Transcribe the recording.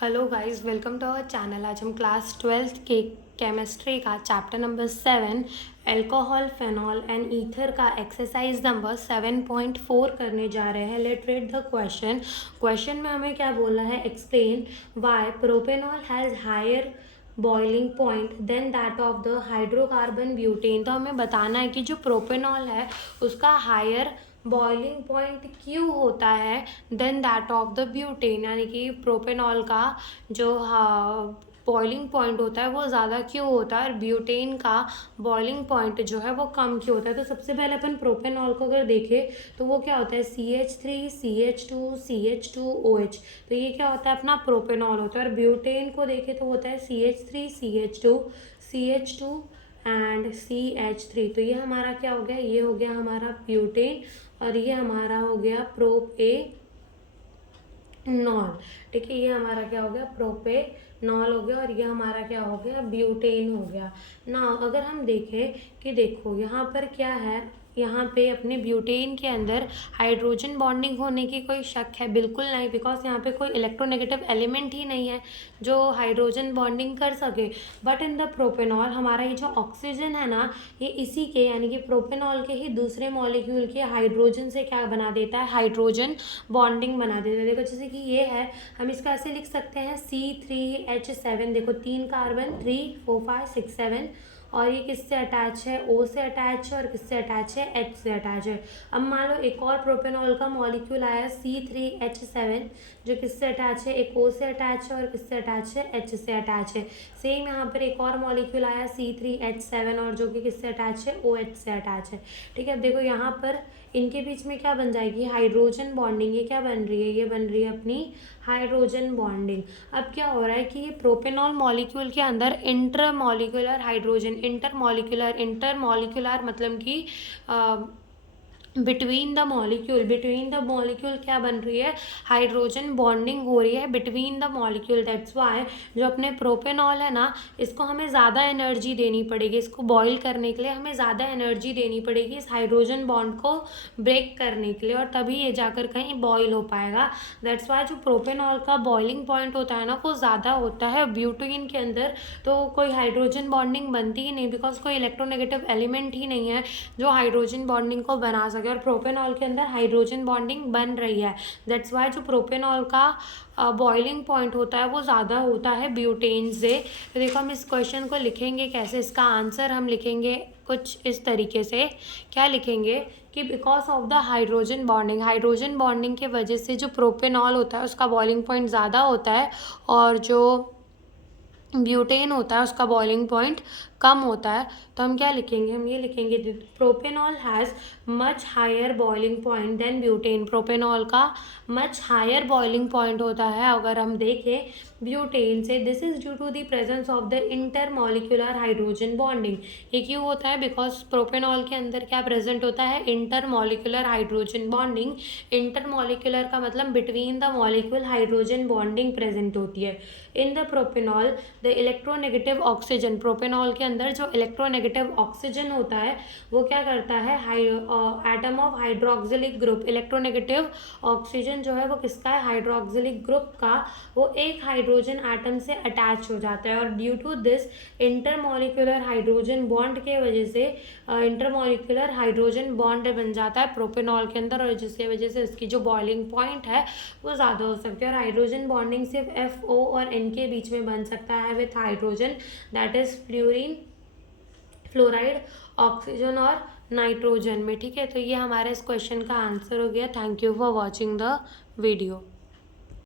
Hello guys, welcome to our channel. आज हम class 12th के केमिस्ट्री का chapter number 7 alcohol, phenol and ether का एक्सरसाइज नंबर 7.4 करने जा रहे हैं। लेट रीड द क्वेश्चन में हमें क्या बोला है, explain why propanol has higher boiling point than that of the hydrocarbon butane. तो हमें बताना है कि जो प्रोपेनॉल है उसका हायर बॉइलिंग पॉइंट क्यों होता है than that of the butane, यानी कि प्रोपेनॉल का जो बॉइलिंग पॉइंट होता है वो ज़्यादा क्यों होता है और ब्यूटेन का बॉइलिंग पॉइंट जो है वो कम क्यों होता है। तो सबसे पहले अपन प्रोपेनॉल को अगर देखें तो वो क्या होता है, CH3 CH2 CH2OH। तो ये क्या होता है, अपना प्रोपेनॉल होता है। और ब्यूटेन को देखें तो होता है CH3 CH2 CH2 and CH3। तो ये हमारा क्या हो गया, ये हो गया हमारा ब्यूटेन और ये हमारा हो गया प्रोपेनॉल। ठीक है, ये हमारा क्या हो गया, प्रोपेनॉल हो गया और ये हमारा क्या हो गया, ब्यूटेन हो गया ना। अगर हम देखें कि देखो यहाँ पर क्या है, यहाँ पे अपने ब्यूटेन के अंदर हाइड्रोजन बॉन्डिंग होने की कोई शक है? बिल्कुल नहीं, बिकॉज यहाँ पे कोई इलेक्ट्रोनेगेटिव एलिमेंट ही नहीं है जो हाइड्रोजन बॉन्डिंग कर सके। बट इन द प्रोपेनॉल हमारा ये जो ऑक्सीजन है ना, ये इसी के यानी कि प्रोपेनॉल के ही दूसरे मॉलिक्यूल के हाइड्रोजन से क्या बना देता है, हाइड्रोजन बॉन्डिंग बना देता है। देखो जैसे कि ये है, हम इसका ऐसे लिख सकते हैं C3H7। देखो 3 कार्बन, 3 4 5 6 7 और ये किससे अटैच है, O से अटैच है और किससे अटैच है, H से अटैच है। अब मान लो एक और प्रोपेनॉल का मॉलिक्यूल आया C3H7 जो किससे अटैच है, एक O से अटैच है और किससे अटैच है, H से अटैच है। सेम यहाँ पर एक और मॉलिक्यूल आया C3H7 और जो कि किससे अटैच है, OH से अटैच है। ठीक है, अब देखो यहाँ पर इनके बीच में क्या बन जाएगी, हाइड्रोजन बॉन्डिंग। ये क्या बन रही है, ये बन रही है अपनी हाइड्रोजन बॉन्डिंग। अब क्या हो रहा है कि ये प्रोपेनॉल मॉलिक्यूल के अंदर इंटरमॉलिक्यूलर हाइड्रोजन, इंटरमॉलिक्यूलर मतलब कि बिटवीन द मॉलिक्यूल क्या बन रही है, हाइड्रोजन बॉन्डिंग हो रही है between the molecule. That's why जो अपने प्रोपेनॉल है ना, इसको हमें ज़्यादा एनर्जी देनी पड़ेगी, इसको बॉईल करने के लिए हमें ज़्यादा एनर्जी देनी पड़ेगी इस हाइड्रोजन बॉन्ड को ब्रेक करने के लिए, और तभी ये जाकर कहीं बॉईल हो पाएगा। दैट्स वाई जो प्रोपेनॉल का बॉइलिंग पॉइंट होता है ना वो ज़्यादा होता है। ब्यूटेन के अंदर तो कोई हाइड्रोजन बॉन्डिंग बनती ही नहीं, बिकॉज कोई इलेक्ट्रोनेगेटिव एलिमेंट ही नहीं है जो हाइड्रोजन बॉन्डिंग को बना सके, और प्रोपेनॉल के अंदर हाइड्रोजन बॉन्डिंग बन रही है। दैट्स वाई जो प्रोपेनॉल का बॉइलिंग पॉइंट होता है वो ज़्यादा होता है ब्यूटेन से। तो देखो हम इस क्वेश्चन को लिखेंगे कैसे, इसका आंसर हम लिखेंगे कुछ इस तरीके से। क्या लिखेंगे कि because of the hydrogen bonding के वजह से जो प्रोपेनॉल होता है उसका बॉइलिंग पॉइंट ज़्यादा होता है और जो ब्यूटेन होता है उसका बॉइलिंग पॉइंट कम होता है। तो हम क्या लिखेंगे, हम ये लिखेंगे propanol has much higher boiling point than butane. Propanol का मच हायर बॉइलिंग पॉइंट होता है अगर हम देखें ब्यूटेन से। This is due to the presence of the intermolecular hydrogen bonding. ये क्यों होता है, बिकॉज प्रोपेनॉल के अंदर क्या प्रेजेंट होता है, इंटरमॉलिक्यूलर हाइड्रोजन बॉन्डिंग। इंटरमॉलिक्यूलर का मतलब between the molecule hydrogen bonding present होती है। In the propanol the electronegative oxygen, propanol के अंदर जो इलेक्ट्रोनेगेटिव ऑक्सीजन होता है वो क्या करता है, atom of hydroxylic group. Electronegative oxygen जो है वो किसका है, हाइड्रोक्सिलिक ग्रुप का, वो एक हाइड्रोजन एटम से अटैच हो जाता है। और due to this intermolecular hydrogen bond के वजह से इंटरमॉलिक्यूलर हाइड्रोजन बॉन्ड बन जाता है प्रोपेनॉल के अंदर, और जिसकी वजह से इसकी जो बॉइलिंग पॉइंट है वो ज़्यादा हो सकती है। और हाइड्रोजन बॉन्डिंग सिर्फ FO और N के बीच में बन सकता है with hydrogen, that is fluoride, oxygen और नाइट्रोजन में। ठीक है, तो ये हमारे इस क्वेश्चन का आंसर हो गया। Thank you for watching the video.